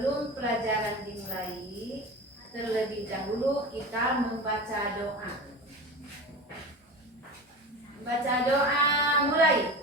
sebelum pelajaran dimulai, terlebih dahulu kita membaca doa. Baca doa mulai.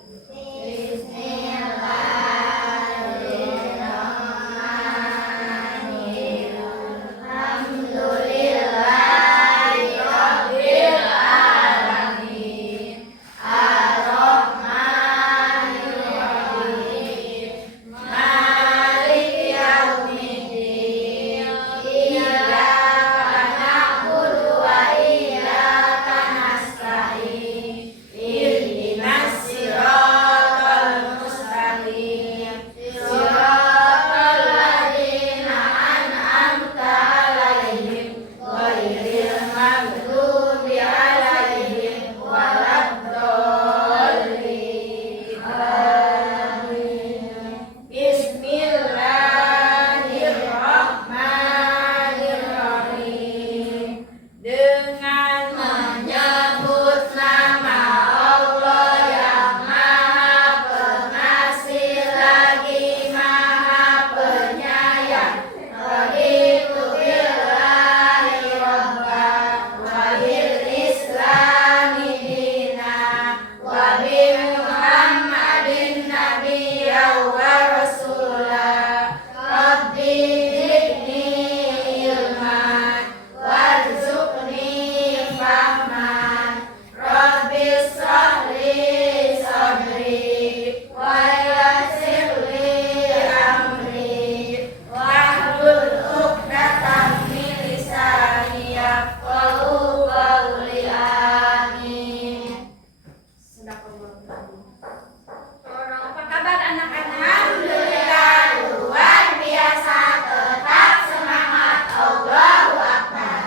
Apa kabar anak-anak? Alhamdulillah luar biasa, tetap semangat, Allahu Akbar.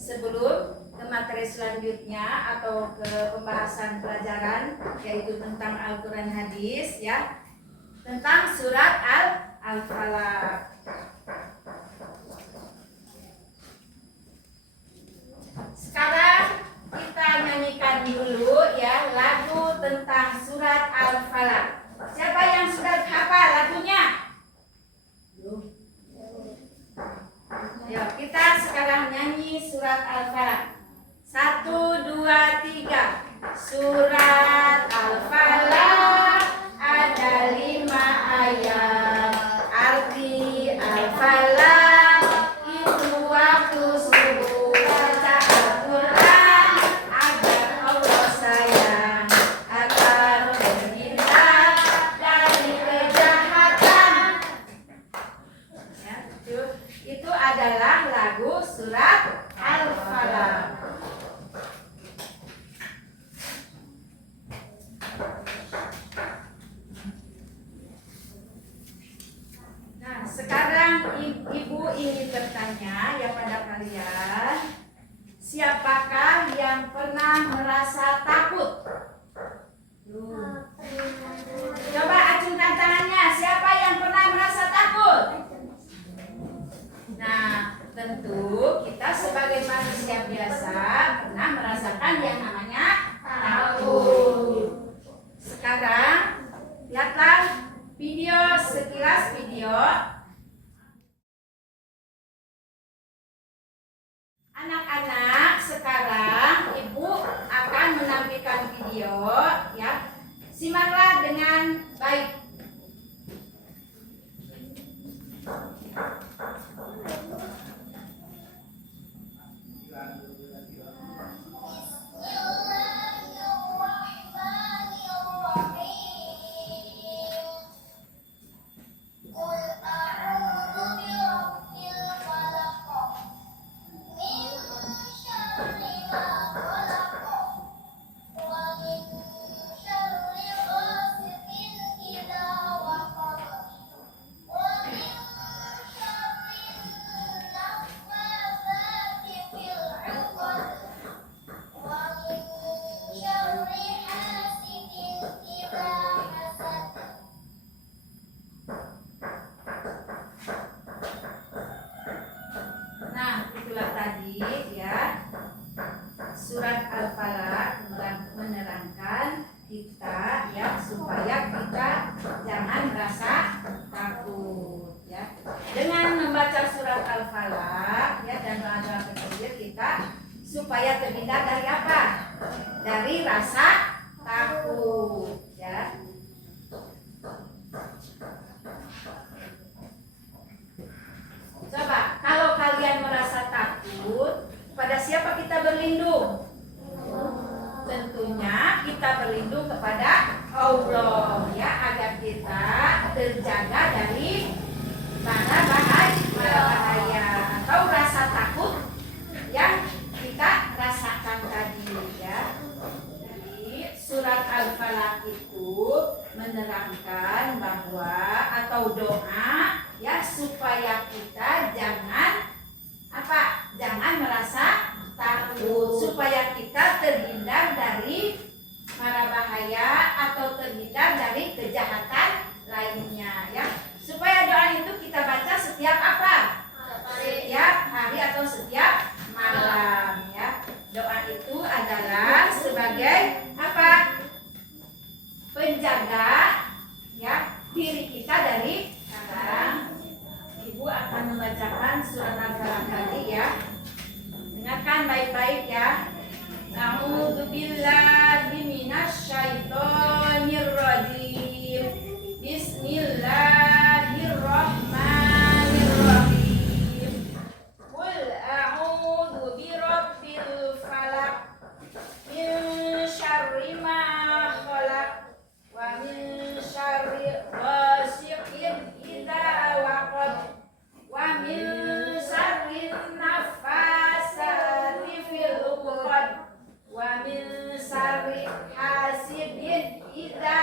Sebelum ke materi selanjutnya atau ke pembahasan pelajaran yaitu tentang Al-Quran hadis ya, tentang surat Al-Falaq. Sekarang kita nyanyikan dulu ya lagu tentang surat Al-Falaq. Siapa yang sudah hafal lagunya? Yuk, kita sekarang nyanyi surat Al-Falaq. 1, 2, 3. Surat Al-Falaq ada 5 ayat. Arti Al-Falaq itu waktu subuh baca Al-Quran agar Allah sayang, agar terhindar dari kejahatan. Ya, itu adalah lagu surat Al-Falaq. Nah, sekarang ibu ingin bertanya ya pada kalian, siapakah yang pernah merasa takut? Coba acungkan tangannya, siapa yang pernah merasa takut? Nah, tentu kita sebagai manusia biasa pernah merasakan yang namanya takut. Sekarang lihatlah sekilas video. Anak-anak, sekarang ibu akan menampilkan video ya. Simaklah dengan baik. Qul terhindar dari apa? Dari rasa takut, ya. Coba, kalau kalian merasa takut, pada siapa kita berlindung? Tentunya kita berlindung kepada Allah, ya, agar kita terjaga dari mara bahaya atau rasa takut yang kita rasakan tadi, ya. Jadi surat Al-Falaq itu menerangkan bahwa atau doa, ya, supaya kita jangan apa? Jangan merasa takut, supaya kita terhindar dari mara bahaya atau terhindar dari kejahatan lainnya, ya. Supaya doa itu kita baca setiap apa? Setiap hari atau setiap malam, ya. Doa itu adalah sebagai apa? Penjaga, ya, diri kita dari sekarang. Ibu akan membacakan surat Al-Falaq tadi, ya. Dengarkan baik-baik, ya. A'udzubillahi minasyaitonirrajim. Bismillahirrahmanirrahim. Qul a'udzu birabbil falaq min syarri ma khalaq wa min syarri ghasiqin idza waqab wa min syarri nafasati fil 'uqad wa min syarri hasidin idza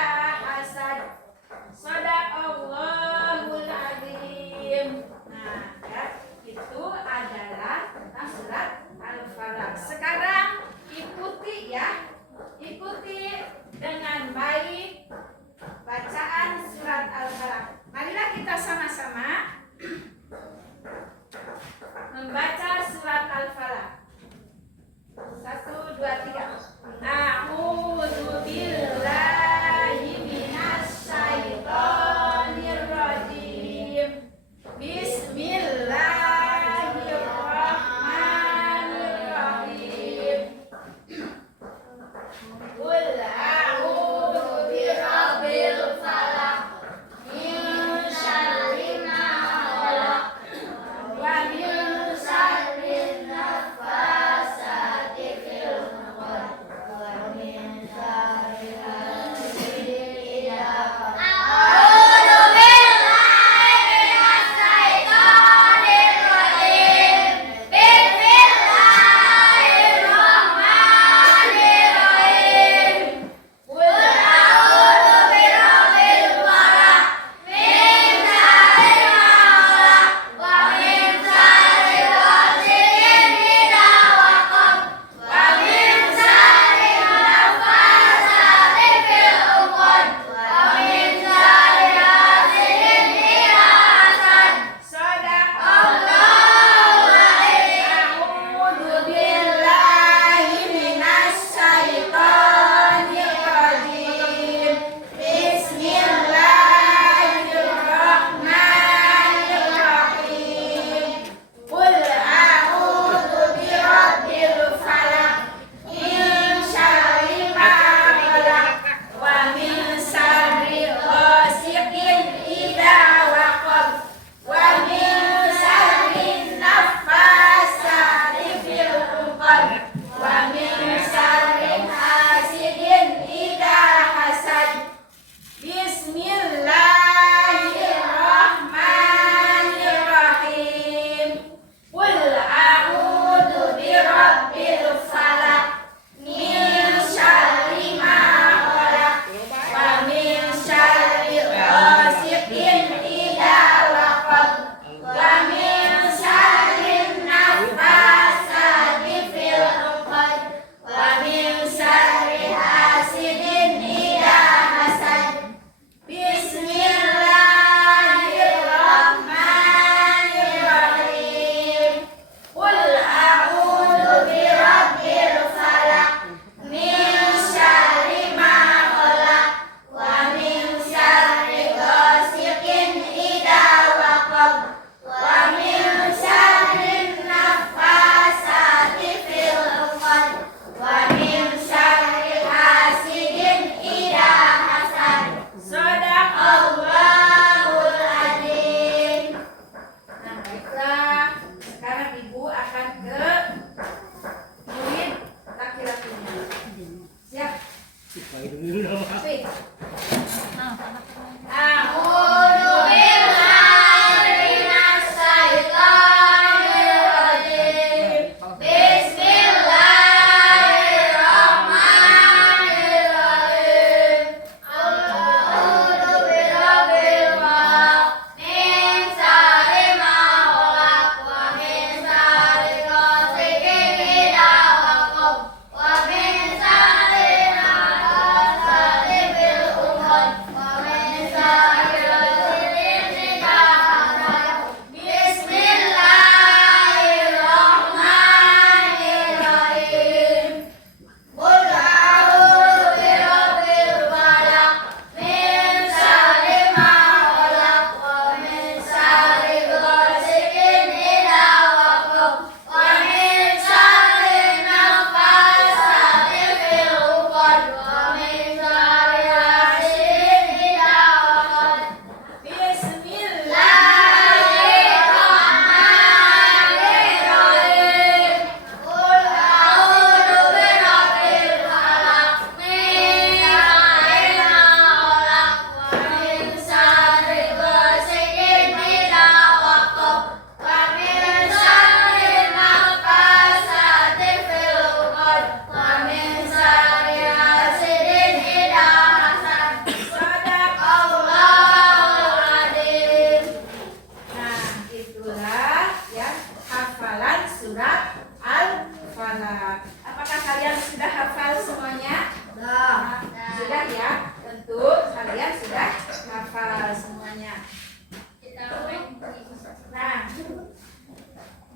kalian sudah hafal semuanya.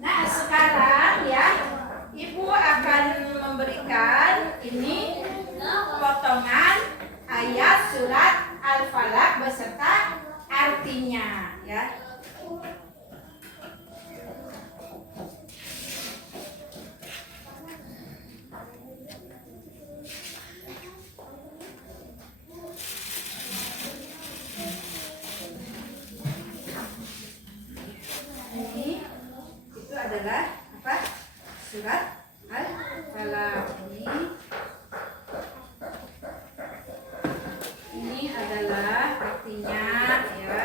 Nah sekarang ya, Ibu akan memberikan ini potongan ayat surat Al-Falaq beserta artinya ya. Ini itu adalah apa? Surat Al-Falaq. Ini adalah artinya ya.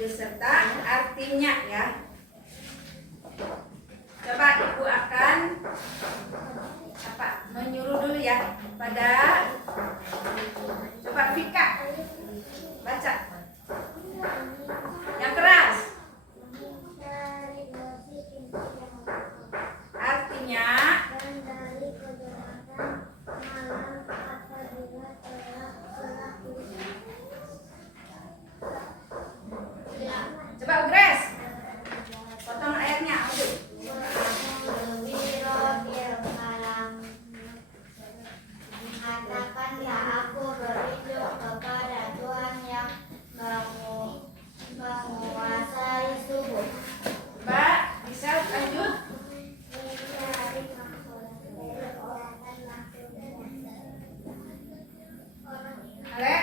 beserta artinya ya. Coba Ibu akan menyuruh dulu ya pada coba Vika baca yang keras. Artinya coba Grace potong ayatnya. Katakanlah aku berlindung kepada Tuhan yang menguasai subuh. Mbak bisa lanjut. Ale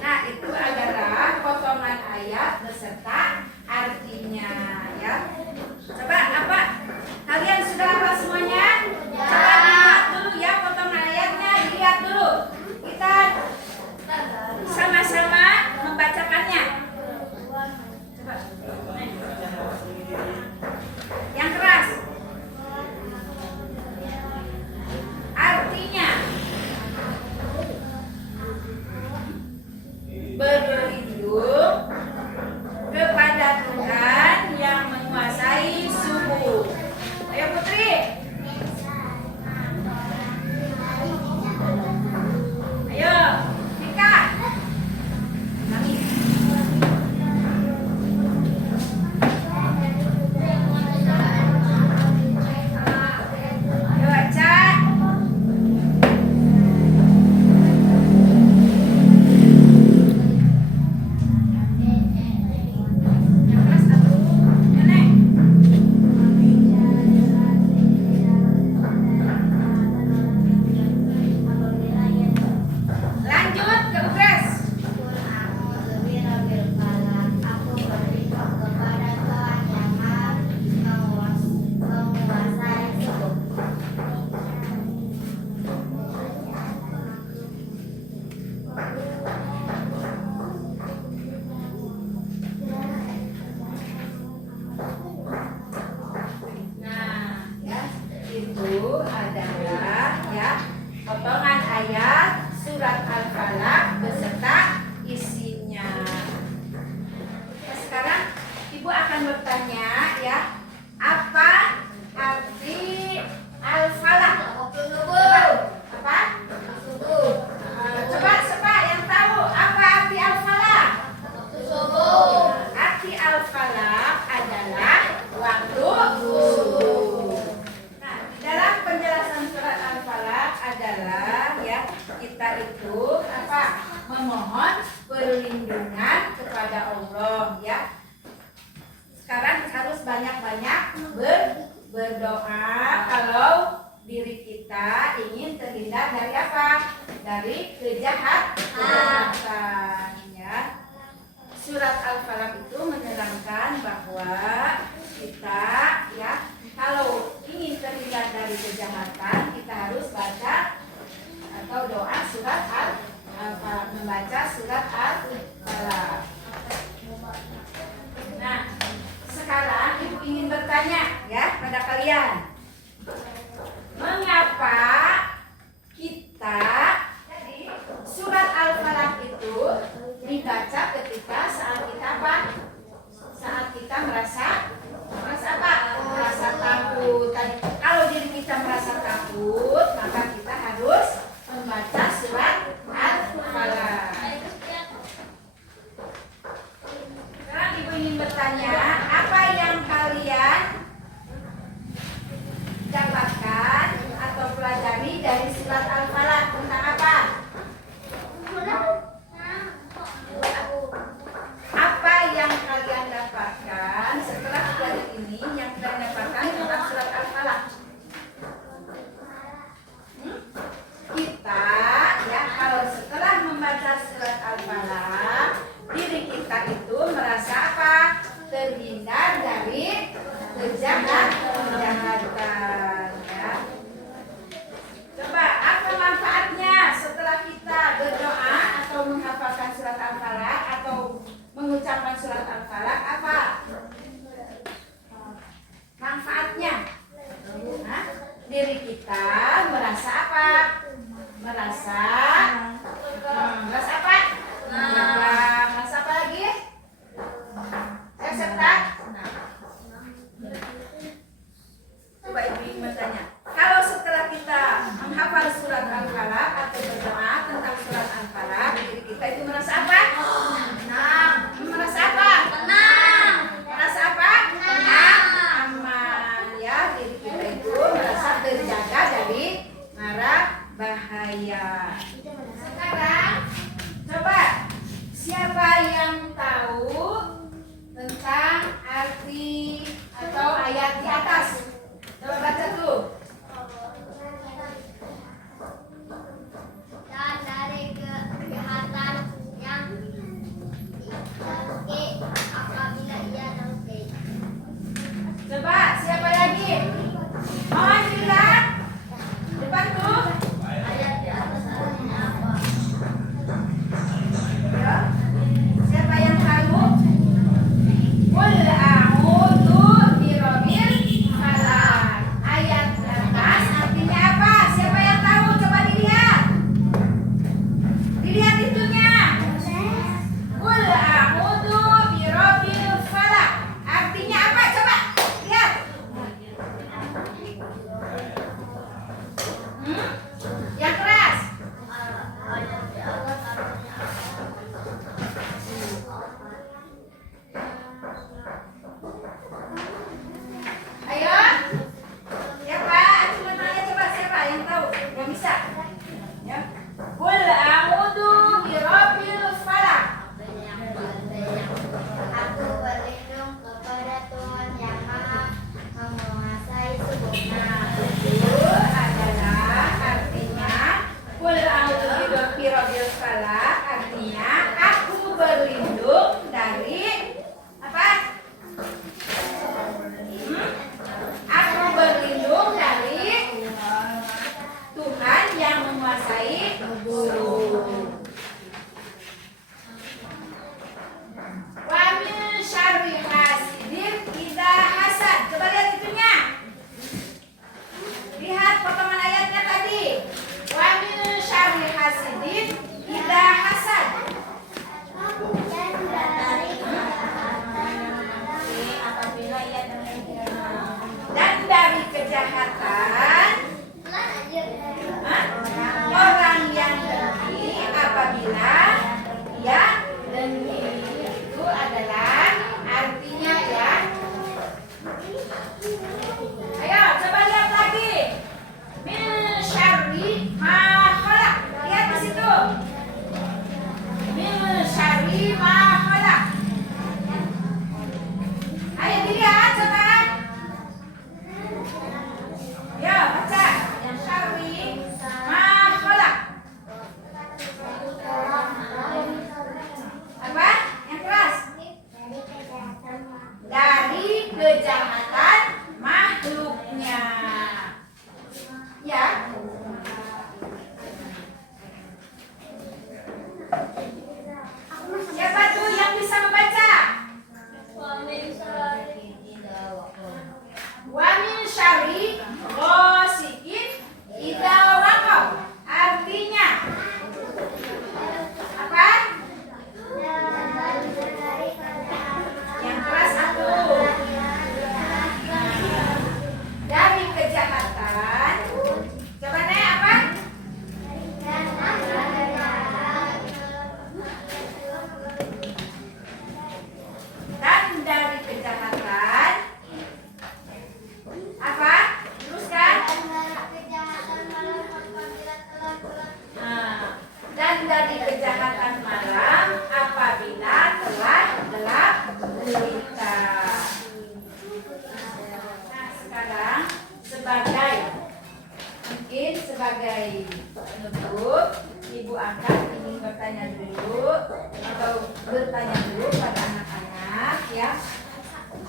nah, itu adalah potongan ayat beserta artinya ya. Coba apa? Kalian sudah hafal semuanya? Coba dilihat dulu ya potongan ayatnya, dilihat dulu. Kita sama-sama membacakannya. Coba. Yang keras. Artinya berlindung kepada Tuhan yang akan bertanya ya, apa arti al-falaq? Apa? Coba siapa yang tahu apa arti al-falaq? Arti al-falaq adalah waktu subuh. Nah, dalam penjelasan surat al-falaq adalah ya, kita itu apa? Memohon perlindungan kepada Allah ya. Sekarang harus banyak-banyak berdoa kalau diri kita ingin terhindar dari apa? Dari kejahatan ya. Surat Al-Falaq itu menerangkan bahwa kita ya, kalau ingin terhindar dari kejahatan, kita harus baca atau doa surat Al-Falaq, membaca surat Al-Falaq. Nah, sekarang ibu ingin bertanya ya pada kalian, mengapa kita surat Al-Falaq itu dibaca ketika saat kita apa? Saat kita merasa apa? Merasa takut. Kalau diri kita merasa takut, maka kita harus membaca surat Al-Falaq. Sekarang ibu ingin bertanya, apa yang kalian kejahatan, orang yang dengki apabila ia dengki itu adalah artinya ya. Ayo coba lihat lagi. Min syarri ma khalaq. Lihat di situ. Min syarri ma khalaq. Ayo dilihat coba. Ya, baca. Yang syarri ma khalaq. Apa? Yang keras. Dari kejahatan makhluknya. Ya. Siapa tuh yang bisa membaca? Wa min syarri ghasikin idza waqab. Artinya apa? Yang keras satu. Dari kejahatan. Coba nih apa? Dan dari kejahatan apa? Teruskan. Nah, dan dari kejahatan malam apabila telah gelap gulita. Nah, sekarang sebagai penutup, Ibu akan ingin bertanya dulu atau bertanya dulu pada anak-anak ya.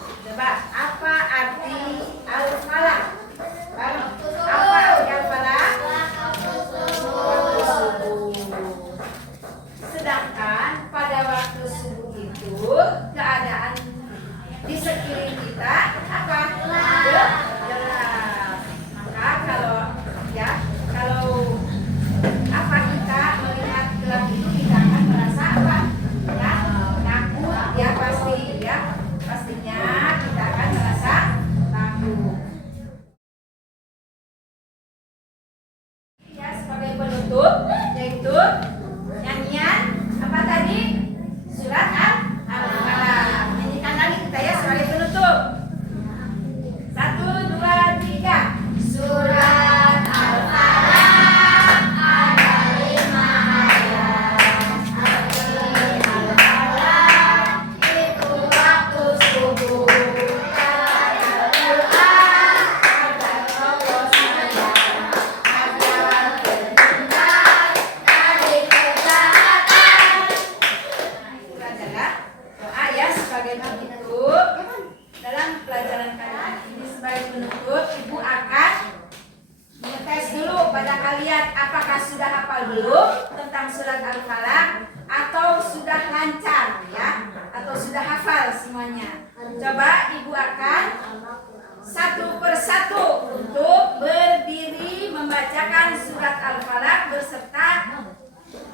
Coba apa arti al-falaq? Apa arti al-falaq? Sedangkan pada waktu subuh itu keadaan di sekeliling kita apa? Gelap. Maka kalau apa kita melihat gelap itu kita akan merasa apa? Ya, takut ya pasti ya. Pastinya kita akan merasa takut. Ya, sebagai penutup yaitu nyanyian apa tadi? Surat Al-Falaq. Nyanyikan lagi kita ya sebagai penutup. 1, 2, 3. Surat Al-Falaq ada 5 ayat. Arti Al-Falaq itu waktu subuh. Ada Quran, ada tokoh saja. Agar terhindar dari kejahatan. Nah, itu adalah doa ya sebagai penutup dalam pelajaran kali ini. Sebagai penutup, Ibu akan mengetes dulu pada kalian apakah sudah hafal belum tentang surat Al-Falaq atau sudah lancar ya, atau sudah hafal semuanya. Coba Ibu akan satu persatu untuk berdiri membacakan surat Al-Falaq beserta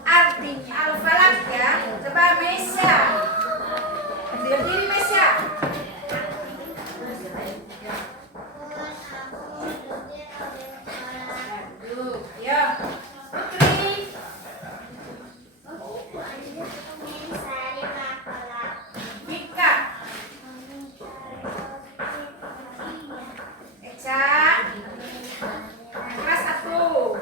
artinya Al-Falaq ya. Coba Mesya. Berdiri Mesya. Ya. Putri. Mika. Eca. Kelas 1.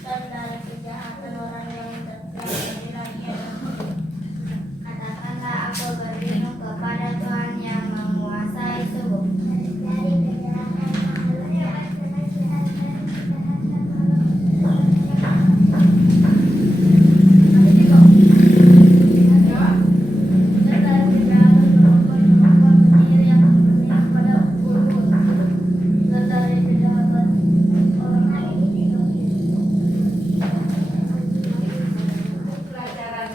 dan dari kejahatan orang yang terjadi. Katakanlah aku berlindung kepada Tuhan yang menguasai subuh. Dari kejahatan Pelajaran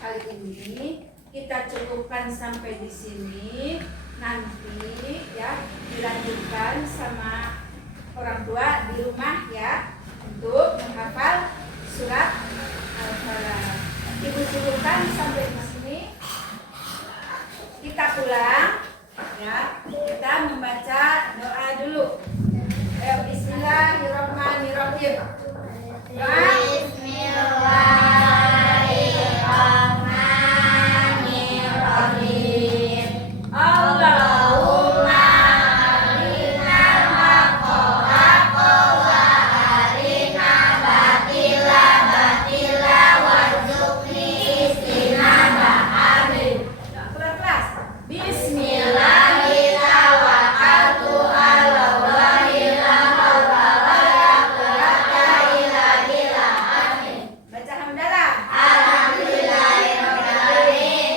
kali ini kita cukupkan sampai di sini. Nanti ya dilanjutkan sama orang tua di rumah ya untuk menghafal surat Al-Falaq. Ibu cukupkan sampai di sini. Kita pulang ya. Kita membaca doa dulu. Bismillahirrahmanirrahim. Doa. Bismillahirrahmanirrahim. Allahumma Arinal haqqa haqqa wa arinal batila batila warzuqni istinabah. Amin. kelas. Bismillahirrahmanirrahim. Ala Allahi la haula wa la quwwata illa billah. Amin. Baca hamdalah. Alhamdulillahirrahmanirrahim.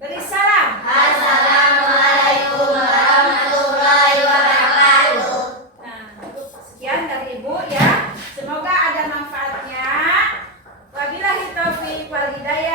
Beri salam. Assalamualaikum warahmatullahi wabarakatuh. Nah, cukup sekian dari Ibu ya. Semoga ada manfaatnya. Wabillahi taufiq wal hidayah.